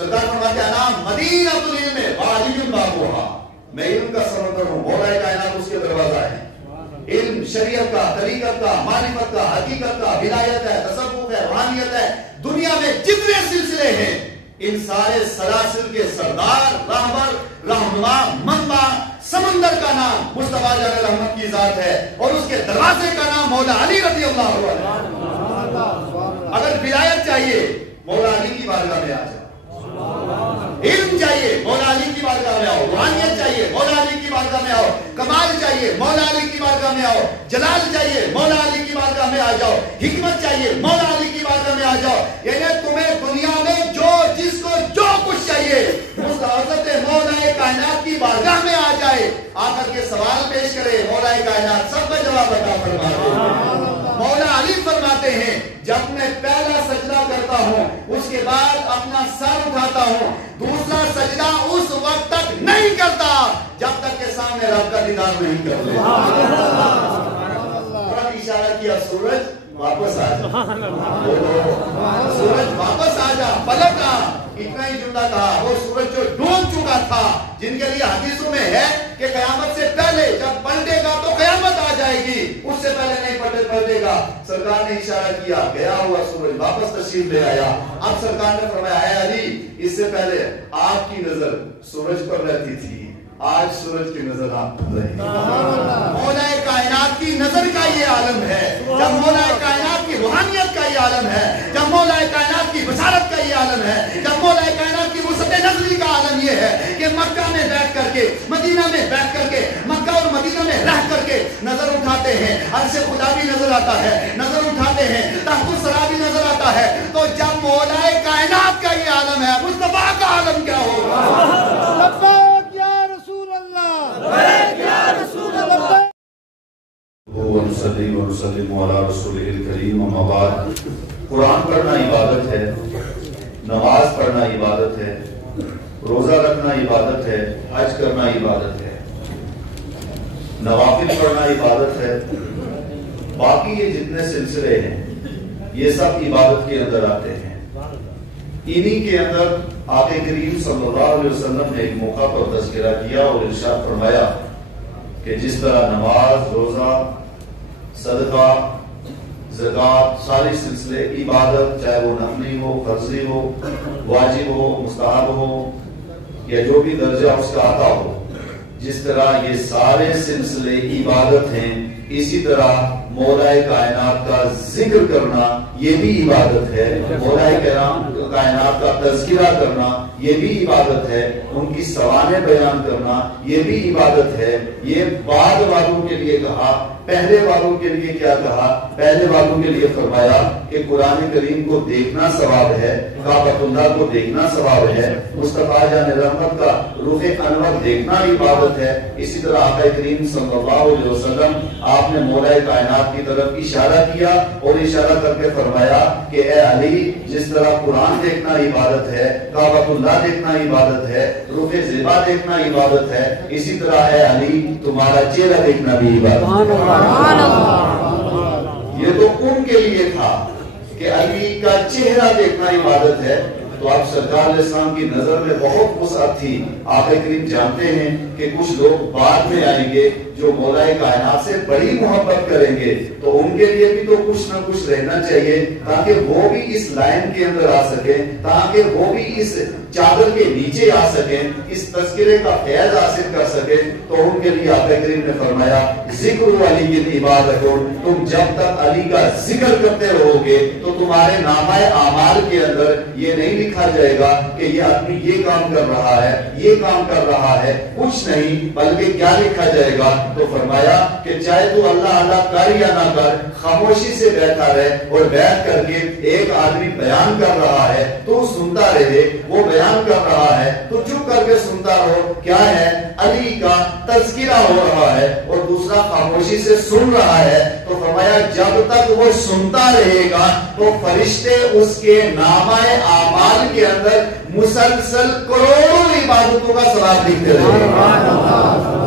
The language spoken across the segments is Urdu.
سرکار فرماتے ہیں نام مدینہ العلم وعلی بابوہا، میں علم کا سمندر ہوں، مولا کائنات اس کے دروازہ ہے۔ علم شریعت کا، طریقت کا، معرفت کا، حقیقت کا، ولایت ہے، تصوف ہے، روحانیت ہے، دنیا میں جتنے سلسلے ہیں ان سارے سلاسل کے سردار، رہبر، رہنما، منبع، سمندر کا نام مصطفیٰ جان رحمت کی ذات ہے اور اس کے دروازے کا نام مولا علی رضی اللہ عنہ۔ اگر ولایت چاہیے مولا علی کی بارگاہ میں آ جاؤ، علم چاہیے مولا علی کی بارگاہ میں آؤ، روحانیت چاہیے مولا علی کی بارگاہ میں آؤ، کمال چاہیے مولا علی کی بارگاہ میں آؤ، جلال چاہیے مولا علی کی بارگاہ میں آ جاؤ، حکمت چاہیے مولا علی کی بارگاہ میں آ جاؤ۔ یعنی تمہیں دنیا میں جس کو جو کچھ چاہیے اس حضرت مولا کائنات کی بارگاہ میں آ جائے، آ کر کے سوال پیش کرے، مولا کائنات سب کا جواب عطا فرما دے۔ مولا علی فرماتے ہیں جب میں پہلا سجدہ کرتا ہوں اس کے بعد اپنا سر اٹھاتا ہوں، دوسرا سجدہ اس وقت تک نہیں کرتا جب تک کہ سامنے رب کا دیدار نہیں کر لے۔ اشارہ کیا سورج واپس آ جا، سورج واپس آ جا، پلٹ آ، اتنا ہی جملہ کہا۔ وہ سورج جو ڈوب چکا تھا، جن کے لیے حدیثوں میں ہے کہ قیامت سے پہلے جب پلٹے گا تو قیامت آ جائے گی، اس سے پہلے نہیں پلٹے گا۔ سرکار نے اشارہ کیا، گیا ہوا سورج واپس تشریف لے آیا۔ اب سرکار نے فرمایا اے علی، اس سے پہلے آپ کی نظر سورج پر رہتی تھی، آج سورج کی نظر آپ پر رہی۔ مولا کائنات کی نظر کا یہ عالم ہے، جب مولا کائنات کی روحانیت کا یہ عالم ہے، جب مولا کائنات کی بشارت کا یہ عالم ہے، جب مولا کائنات کی وسعت نظری کا عالم یہ ہے کہ مکہ میں بیٹھ کر کے، مدینہ میں بیٹھ کر کے، مکہ اور مدینہ میں رہ کر کے نظر اٹھاتے ہیں، عرش خدا بھی نظر آتا ہے، نظر اٹھاتے ہیں، تحت الثری بھی نظر آتا ہے۔ تو جب مولا کائنات کا یہ عالم ہے، مصطفیٰ کا عالم کیا ہوگا؟ ونصلي ونسلم على رسوله الكريم اما بعد۔ قرآن پڑھنا عبادت ہے، نماز پڑھنا عبادت ہے، روزہ رکھنا عبادت ہے، حج کرنا عبادت ہے، نوافل پڑھنا عبادت ہے، باقی یہ جتنے سلسلے ہیں یہ سب عبادت کے اندر آتے ہیں۔ انہی کے اندر آقا کریم صلی اللہ علیہ وسلم نے ایک موقع پر تذکرہ کیا اور ارشاد فرمایا کہ جس طرح نماز، روزہ، صدقہ، زکوٰۃ، سارے سلسلے عبادت، چاہے وہ نفلی ہو، فرضی ہو، واجب ہو، مستحب ہو یا جو بھی درجہ اس کا آتا ہو، جس طرح یہ سارے سلسلے عبادت ہیں، اسی طرح مولا کائنات کا ذکر کرنا یہ بھی عبادت ہے، مولا کائنات کا تذکرہ کرنا یہ بھی عبادت ہے، ان کی سوانح بیان کرنا یہ بھی عبادت ہے۔ یہ بعد والوں کے لیے کہا، پہلے والوں کے لیے کیا کہا؟ پہلے والوں کے لیے فرمایا کہ قرآن کریم کو دیکھنا ثواب ہے، کعبۃ اللہ کو دیکھنا ثواب ہے، مصطفیٰ جان رحمت کا رخ انور دیکھنا عبادت ہے۔ اسی طرح آقا کریم صلی اللہ علیہ وسلم آپ نے مولا کائنات کی طرف اشارہ کیا اور اشارہ کر کے فرمایا کہ اے علی، جس طرح قرآن دیکھنا عبادت ہے، کعبۃ اللہ دیکھنا عبادت ہے، رخ زیبا دیکھنا عبادت ہے، اسی طرح اے علی تمہارا چہرہ دیکھنا بھی عبادت ہے۔ یہ تو ان کے لیے تھا کہ علی کا چہرہ دیکھنا عبادت ہے، تو اب سرکار علیہ السلام کی نظر میں بہت وسعت تھی۔ آقا کریم جانتے ہیں کہ کچھ لوگ بعد میں آئیں گے جو مولا کائنات سے بڑی محبت کریں گے، تو ان کے لیے بھی تو کچھ نہ کچھ رہنا چاہیے تاکہ وہ بھی اس لائن کے اندر آ سکیں، تاکہ وہ بھی اس چادر کے نیچے آ سکیں، اس تذکرے کا فیض حاصل کر سکیں۔ تو ان کے لیے آقا کریم نے فرمایا ذکر علی کی عبادت، تم جب تک علی کا ذکر کرتے رہو گے تو تمہارے نامہ اعمال کے اندر یہ نہیں لکھا جائے گا کہ یہ آدمی یہ کام کر رہا ہے، یہ کام کر رہا ہے، کچھ نہیں، بلکہ کیا لکھا جائے گا؟ تو فرمایا کہ چاہے تو اللہ اللہ کر یا نہ کر، خاموشی سے بیٹھا رہے اور بیٹھ کر کے ایک آدمی بیان کر رہا ہے تو سنتا رہے، وہ بیان کر رہا ہے تو چپ کر کے سنتا رہو۔ کیا ہے؟ علی کا تذکرہ ہو رہا ہے اور دوسرا خاموشی سے سن رہا ہے۔ تو فرمایا جب تک وہ سنتا رہے گا تو فرشتے اس کے نامہ اعمال کے اندر مسلسل کروڑوں عبادتوں کا ثواب لکھتے رہے گا۔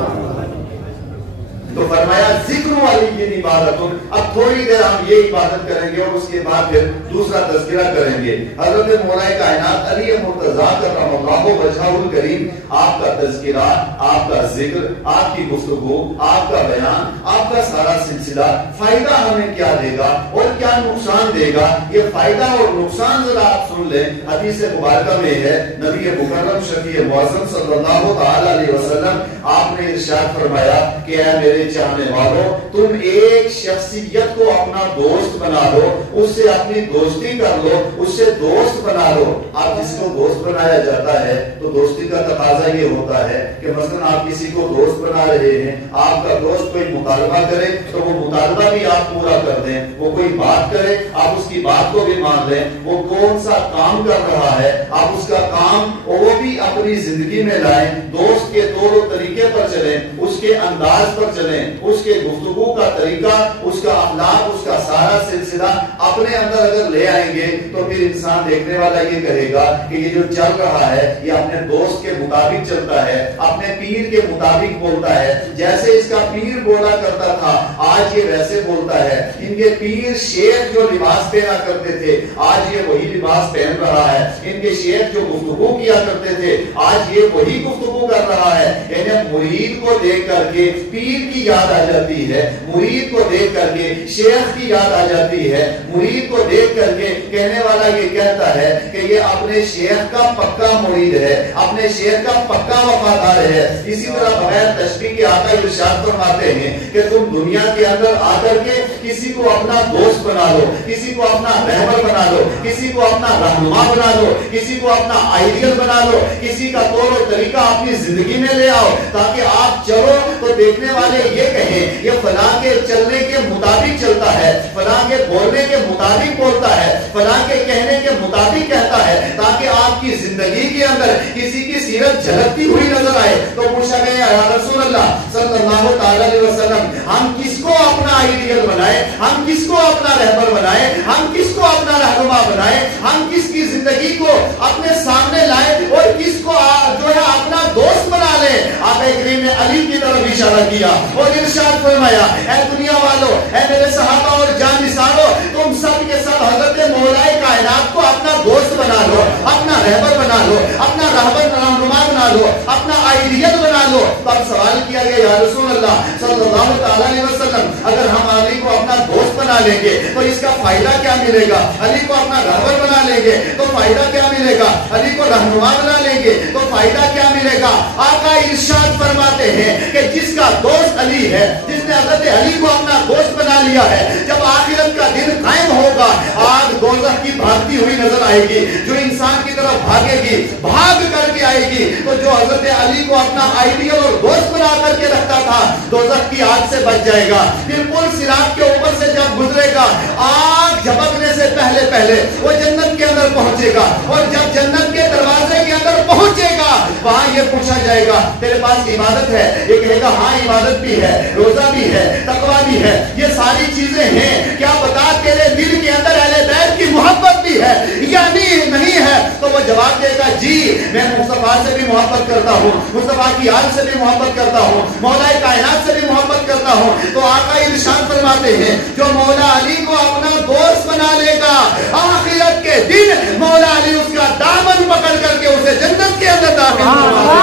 تو فرمایا ذکر والی عبادت. اب تھوڑی دیر ہم یہ عبادت کریں گے اور اس کے بعد پھر دوسرا تذکرہ کریں گے. حضرت مولا کائنات علی مرتضیٰ کرم اللہ وجہہ الکریم آپ کا تذکرہ، آپ کا ذکر، آپ کی گفتگو، آپ کا بیان، آپ کا سارا سلسلہ فائدہ ہمیں کیا دے گا اور کیا نقصان دے گا. یہ فائدہ اور نقصان ذرا آپ سن لیں. حدیث مبارکہ میں ہے نبی مکرم شفیع معظم صلی اللہ تعالی علیہ وسلم آپ نے ارشاد فرمایا کہ اے میرے چاہنے والوں، تم ایک شخصیت کو اپنا دوست بنا لو، اس سے اپنی دوستی کر لو، اس سے دوست بنا لو. آپ جس کو دوست بنایا جاتا ہے تو دوستی کا تقاضا یہ ہوتا ہے کہ مثلا آپ کسی کو دوست بنا رہے ہیں، آپ کا دوست کوئی مطالبہ کرے تو وہ مطالبہ بھی آپ پورا کر دیں، وہ کوئی بات کرے آپ اس کی بات کو بھی مان لیں، وہ کون سا کام کر رہا ہے آپ اس کا کام وہ بھی اپنی زندگی میں لائیں. دوست کے طور و طریقے پر چلیں، اس کے انداز پر چلیں، اس کے گفتگو کا طریقہ، اس کا اخلاق، اس کا سارا سلسلہ اپنے اندر اگر لے آئیں گے تو پھر انسان دیکھنے والا یہ کہے گا کہ یہ جو چل رہا ہے یہ اپنے دوست کے مطابق چلتا ہے، اپنے پیر کے مطابق بولتا ہے. جیسے اس کا پیر بولا کرتا تھا آج یہ ویسے بولتا ہے. ان کے پیر شیخ جو لباس پہنا کرتے تھے آج یہ وہی لباس پہن رہا ہے. ان کے شیخ جو گفتگو کیا کرتے تھے آج یہ وہی گفتگو کر رہا ہے. یعنی مرید کو دیکھ کر کے پیر کی یاد آ جاتی ہے، مرید کو دیکھ کر کے شیخ کی یاد آ جاتی ہے، مرید کو دیکھ کر کے کہنے والا یہ کہتا ہے کہ یہ اپنے شیخ کا پکا مرید ہے، اپنے شیخ کا پکا وفادار ہے. اسی طرح بغیر تشبیہ کے آقا ارشاد فرماتے ہیں کہ تم دنیا کے اندر آ کر کے کسی کو اپنا دوست بنا لو، کسی کو اپنا رہبر بنا لو، کسی کو اپنا رہنما بنا لو، کسی کو اپنا آئیڈیل بنا لو، کسی کا طور و طریقہ اپنی زندگی میں لے آؤ تاکہ آپ چلو تو دیکھنے والے یہ کہیں یہ فلاں کے چلنے کے مطابق چلتا ہے، فلاں کے بولنے کے مطابق بولتا ہے، فلاں کے کہنے کے مطابق کہتا ہے، تاکہ آپ کی زندگی کے اندر کسی کی سیرت جھلکتی ہوئی نظر آئے. تو پوچھا گیا یا رسول اللہ صلی اللہ تعالی علیہ وسلم ہم کس کو اپنا آئیڈیل بنائے، ہم کس کو اپنا رہبر بنائے، ہم کس کو اپنا رہنما بنائے، ہم کس کی زندگی کو اپنے سامنے لائے اور کس کو جو ہے اپنا دوست بنا لے. آقا کریم نے علی کی طرف اشارہ کیا اور ارشاد فرمایا اے دنیا والو، اے میرے صحابہ اور جان نثارو، تم سب کے سب حضرت مولا کائنات کو اپنا دوست بنا لو، اپنا رہبر بنا لو، اپنا رہنما بنا لو، اپنا آئیڈیل بنا لو. تو اب سوال کیا گیا یا رسول اللہ صلی اللہ تعالی علیہ وسلم اگر ہم علی کو اپنا دوست بنا لیں گے تو اس کا فائدہ کیا ملے گا؟ علی کو اپنا رہبر بنا لیں گے تو فائدہ کیا ملے گا؟ علی کو رہنما بنا لیں گے تو فائدہ کیا ملے گا؟ آقا ارشاد فرماتے ہیں کہ جس کا دوست علی ہے، جس نے حضرت علی کو اپنا دوست بنا لیا ہے، جب آخرت کا دن قائم ہوگا آگ دوزخ کی بھاگتی ہوئی نظر آئے گی. جو انسان کی طرف بھاگے گی، بھاگ کر کے آئے گی. تو جو حضرت علی کو اپنا آئیڈیل اور دوست بنا کر کے رکھتا تھا دوزخ کی آگ سے بچ جائے گا. پھر پل صراط کے اوپر سے جب گزرے گا آگ جھپکنے سے پہلے وہ جنت کے اندر پہنچے گا اور جب جنت کے دروازے کے اندر پہنچے گا وہاں یہ پوچھا جائے گا تیرے پاس عبادت ہے؟ یہ کہے گا ہاں عبادت بھی ہے، روزہ بھی ہے، تقویٰ بھی ہے، یہ ساری چیزیں ہیں. کیا بتا تیرے دل کے اندر اہل بیت کی محبت بھی ہے یا نہیں ہے؟ تو وہ جواب دے گا جی میں مصطفیٰ سے بھی محبت کرتا ہوں، مصطفیٰ کی آل سے بھی محبت کرتا ہوں، مولا کائنات سے بھی محبت کرتا ہوں. تو آقا ارشاد فرماتے ہیں جو مولا علی کو اپنا دوست بنا لے گا آخرت کے دن مولا علی اس کا دامن پکڑ کر کے اسے جنت کے اندر داخل کروا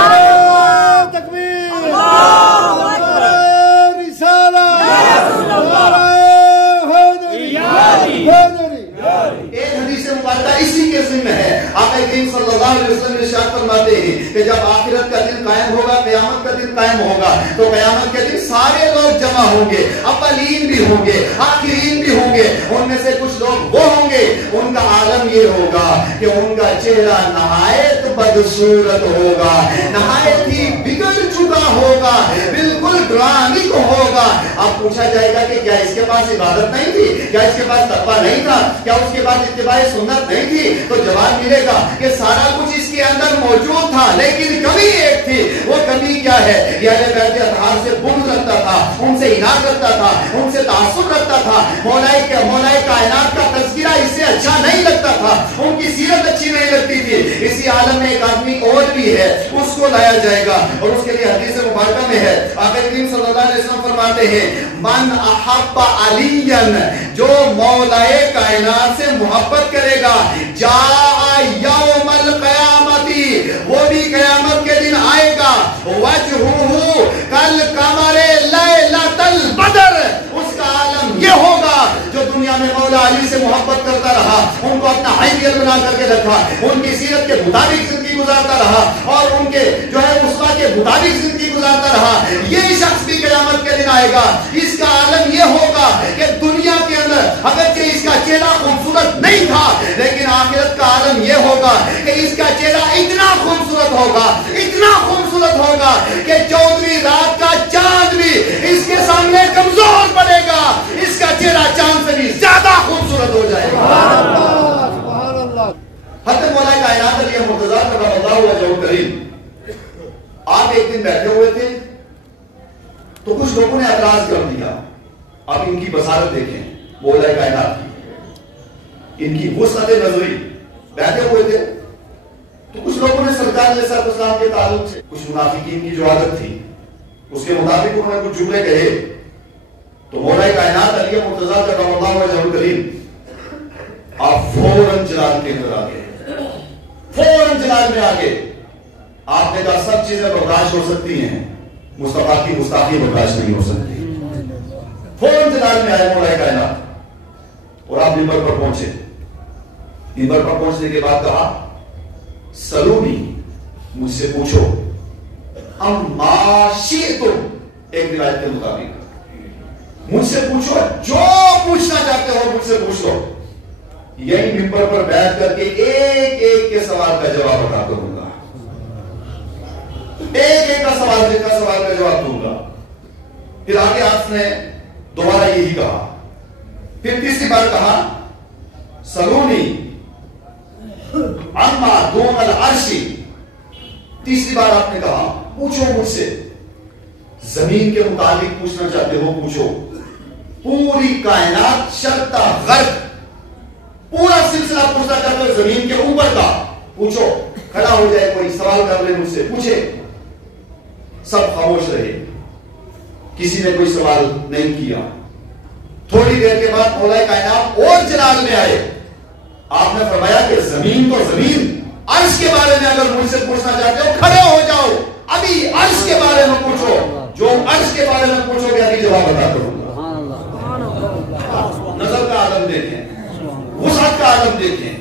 دے گا. ایک حدیث مبارکہ اسی کے ذمہ ہے. آقا کریم صلی اللہ علیہ وسلم ارشاد فرماتے ہیں کہ جب آخرت کا دن قائم ہوگا، قیامت کا دن قائم ہوگا تو قیامت کے دن سارے لوگ جمع ہوں گے، اولین بھی ہوں گے، آخرین بھی ہوں گے. ان میں سے کچھ لوگ وہ ہوں گے ان کا عالم یہ ہوگا کہ ان کا چہرہ نہایت بدصورت ہوگا، نہایت ہی بگڑ چکا ہوگا، بالکل ڈرامک ہوگا. اب پوچھا جائے گا کہ کیا اس کے پاس عبادت نہیں تھی؟ کیا اس کے پاس تقویٰ نہیں تھا؟ کیا اس کے پاس اتباع سنت نہیں تھی؟ تو جواب ملے گا کہ سارا کچھ اس کے اندر موجود تھا، لیکن کمی ایک تھی. وہ کمی کیا ہے؟ یہ اہل بیت اطہار سے بغض رکھتا تھا، ان سے اناد رکھتا تھا، ان سے تعصب رکھتا تھا. مولا کائنات کا تذکرہ اس سے اچھا نہیں لگتا تھا، ان کی سیرت اچھی نہیں لگتی تھی. اسی عالم میں ایک آدمی اور بھی ہے، اس کو لایا جائے گا، اور اس کے لیے حدیث مبارکہ میں ہے آقا کریم صلی اللہ علیہ وسلم فرماتے ہیں من احب علیاً، جو مولا کائنات سے محبت کرے گا، جاء یوم القیامتی، وہ بھی قیامت کے دن آئے گا، وجہہ کالقمر لیلۃ البدر، اس کا عالم یہ ہوگا جو دنیا میں مولا علی سے محبت کرتا رہا، ان کو اپنا حیثیت بنا کر کے رکھا، ان کی سیرت کے مطابق زندگی گزارتا رہا، اور ان کے جو ہے اسوہ کے مطابق زندگی گزارتا رہا، یہ شخص بھی قیامت کے دن آئے گا. اس کا عالم یہ ہوگا کہ دنیا کے اندر اگرچہ اس کا چہرہ خوبصورت نہیں تھا، لیکن آخرت کا عالم یہ ہوگا کہ اس کا چہرہ اتنا خوبصورت ہوگا، اتنا خوبصورت ہوگا کہ 14ویں رات کا چاند بھی اس کے سامنے کمزور پڑے گا، اس کا چہرہ چاند سے بھی زیادہ خوبصورت ہو جائے گا. حضرت مولا کائنات علی مرتضیٰ کرم اللہ وجہہ الکریم آپ ایک دن بیٹھے ہوئے تھے تو کچھ لوگوں نے اعتراض کر دیا. آپ ان کی بصارت دیکھیں مولا کائنات کی، ان کی وسعت نظری. بیٹھے ہوئے تھے تو کچھ لوگوں نے سرکار علیہ السلام کے تعلق سے، کچھ منافقین کی جو عادت تھی اس کے مطابق انہوں نے کچھ جملے کہے. تو مولا کائنات علی مرتضیٰ کرم اللہ وجہہ الکریم آپ فوراً جلال کے اندر آگے، فوراً جلال میں آگے. آپ نے کہا سب چیزیں برداشت ہو سکتی ہیں، مصطفیٰ کی گستاخی برداشت نہیں ہو سکتی. فوراً جلال میں آئے مولا کائنات اور آپ منبر پر پہنچے. منبر پر پہنچنے کے بعد کہا سلونی، مجھ سے پوچھو، اما شئتم، ایک روایت کے مطابق مجھ سے پوچھو، جو پوچھنا چاہتے ہو مجھ سے پوچھ لو. یہی منبر پر بیٹھ کر کے ایک ایک کے سوال کا جواب عطا کروں گا، ایک ایک کا سوال کا جواب دوں گا. پھر آگے آپ نے دوبارہ یہی کہا. پھر تیسری بار کہا سلونی اما دون العرش، تیسری بار آپ نے کہا پوچھو مجھ سے، زمین کے متعلق پوچھنا چاہتے ہو پوچھو. پوری کائنات شرط غرق، پورا سلسلہ پوچھنا چاہتے ہو زمین کے اوپر کا پوچھو. کھڑا ہو جائے کوئی سوال کر لے مجھ سے، پوچھے. سب خاموش رہے، کسی نے کوئی سوال نہیں کیا. تھوڑی دیر کے بعد مولا کائنات اور جلال میں آئے. آپ نے فرمایا کہ زمین تو زمین، عرش کے بارے میں اگر مجھ سے پوچھنا چاہتے ہو کھڑے ہو جاؤ، ابھی عرش کے بارے میں پوچھو، جو عرش کے بارے میں پوچھو گے ابھی جواب عطا کروں گا. نظر کا عالم دیکھیں، وسعت کا عالم دیکھیں.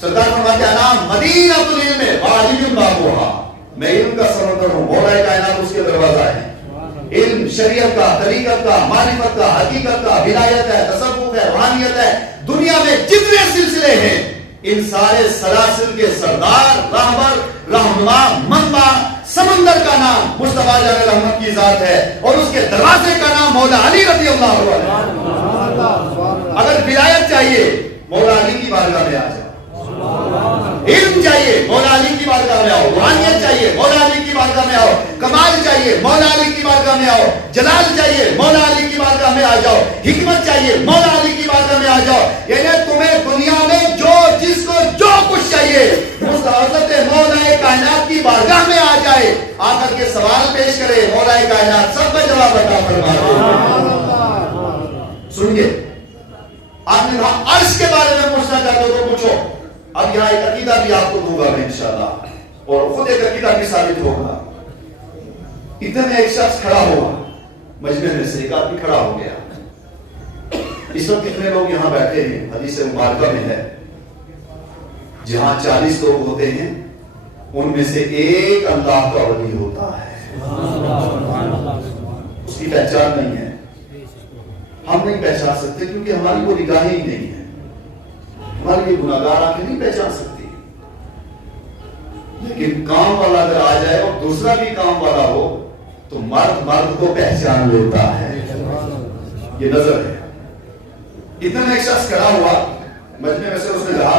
سرکار فرماتے ہیں انا مدینہ العلم وعلیم بابوہا، میں علم کا سمندر ہوں، مولا کائنات اس کے دروازہ ہے. علم شریعت کا، طریقت کا، معرفت کا، حقیقت کا، ولایت ہے، تصوف ہے، روحانیت ہے. دنیا میں جتنے سلسلے ہیں ان سارے سلاسل کے سردار، رہبر، رہنما، منبع، سمندر کا نام مصطفیٰ جان رحمت کی ذات ہے، اور اس کے دروازے کا نام مولا علی رضی اللہ عنہ. اگر ولایت چاہیے مولا علی کی بارگاہ میں آ جاؤ، علم چاہیے مولا علی کی بارگاہ میں آؤ، روحانیت چاہیے مولا علی کی بارگاہ میں آؤ، کمال چاہیے مولا علی کی بارگاہ میں آؤ، جلال چاہیے مولا علی کی بارگاہ میں آ جاؤ، حکمت چاہیے مولا علی کی بارگاہ میں آ جاؤ. یعنی تمہیں دنیا میں جو جس کو جو کچھ چاہیے حضرت مولا کائنات کی بارگاہ میں آ جائے، آ کر کے سوال پیش کرے، مولا کائنات سب کا جواب عطا فرما دے. سنیے، آپ نے کہا عرش کے بارے میں پوچھنا چاہتے ہو تو پوچھو. اب یہاں ایک عقیدہ بھی آپ کو دوں گا میں انشاءاللہ، اور خود ایک عقیدہ بھی ثابت ہوگا. اتنے میں ایک شخص کھڑا ہوا، مجمع میں سے ایک آدمی کھڑا ہو گیا. اس وقت کتنے لوگ یہاں بیٹھے ہیں؟ حدیث مبارکہ میں ہے جہاں 40 لوگ ہوتے ہیں ان میں سے ایک اللہ کا ولی ہوتا ہے. اس کی پہچان نہیں ہے، ہم نہیں پہچان سکتے کیونکہ ہماری وہ نگاہیں ہی نہیں ہے. ہماری یہ گناہگار آنکھیں نہیں پہچان سکتی. لیکن کام والا اگر آ جائے اور دوسرا بھی کام والا ہو تو مرد مرد کو پہچان لیتا ہے. یہ نظر ہے. اتنا ایک شخص کھڑا ہوا مجمع میں سے، اس نے کہا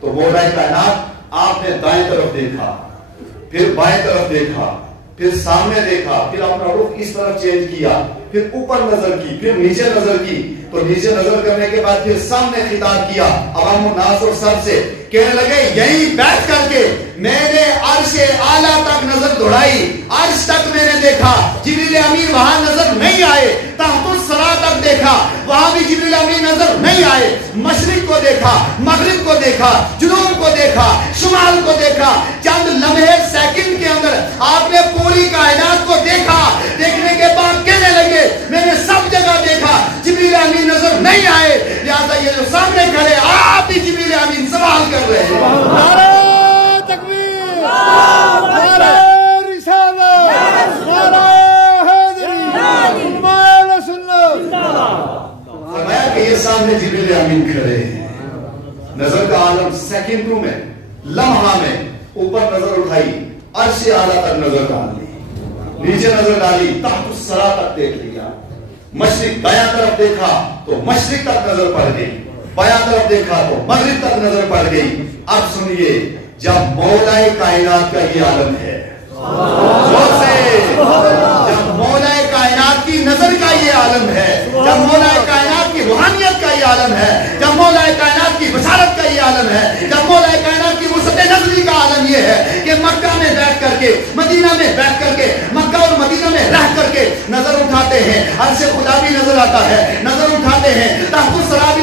تو مولائے کائنات آپ نے دائیں طرف دیکھا، پھر بائیں طرف دیکھا، پھر سامنے دیکھا، پھر اپنا رخ اس طرف چینج کیا، پھر اوپر نظر کی، پھر نیچے نظر کی، تو نیچے نظر کرنے کے بعد پھر سامنے خطاب کیا عوام الناس اور سب سے، کہنے لگے یہیں بیٹھ کر کے میں نے عرش اعلیٰ تک نظر دوڑائی، عرش تک میں نے دیکھا، جبریل امین وہاں نظر نہیں آئے، تحت الثری تک دیکھا، وہاں بھی جبریل امین نظر نہیں آئے، مشرق کو دیکھا، مغرب کو دیکھا، جنوب کو دیکھا، شمال کو دیکھا، چند لمحے سیکنڈ کے اندر آپ نے پوری کائنات کو دیکھا، دیکھنے کے بعد کہنے لگے میں نے سب جگہ دیکھا، جبریل امین نظر نہیں آئے، لہذا یہ جو سامنے کھڑے آپ ہی جبریل امین سوال کر رہے ہیں۔ نعرہ تکبیر، نعرہ رسالت، نعرہ حیدری، علماء سنت۔ فرمایا کہ یہ سامنے جبریل امین کھڑے ہیں، نظر کا عالم سیکنڈوں میں، لمحہ میں، اوپر نظر اٹھائی عرش اعلیٰ تک نظر ڈال لی، نیچے نظر ڈالی تحت الثری تک دیکھ لیا، مشرق دایاں طرف دیکھا تو مشرق تک نظر پڑ گئی، بایاں طرف دیکھا تو مغرب تک نظر پڑ گئی۔ اب سنیے، جب مولائے کائنات کا یہ عالم ہے، زور سے، جب مولائے کائنات کی نظر کا یہ عالم ہے، جب مولائے کائنات کی روحانیت کا یہ عالم ہے، جب مولائے کائنات کی بشارت کا یہ عالم ہے، جب مولائے کائنات کی وسعت نظری کا عالم یہ ہے کہ مکہ میں بیٹھ کر کے، مدینہ میں بیٹھ کر کے، مکہ اور مدینہ میں رہ کر کے نظر اٹھاتے ہیں، عرش خدا بھی نظر آتا ہے، نظر اٹھاتے ہیں، تحت الثری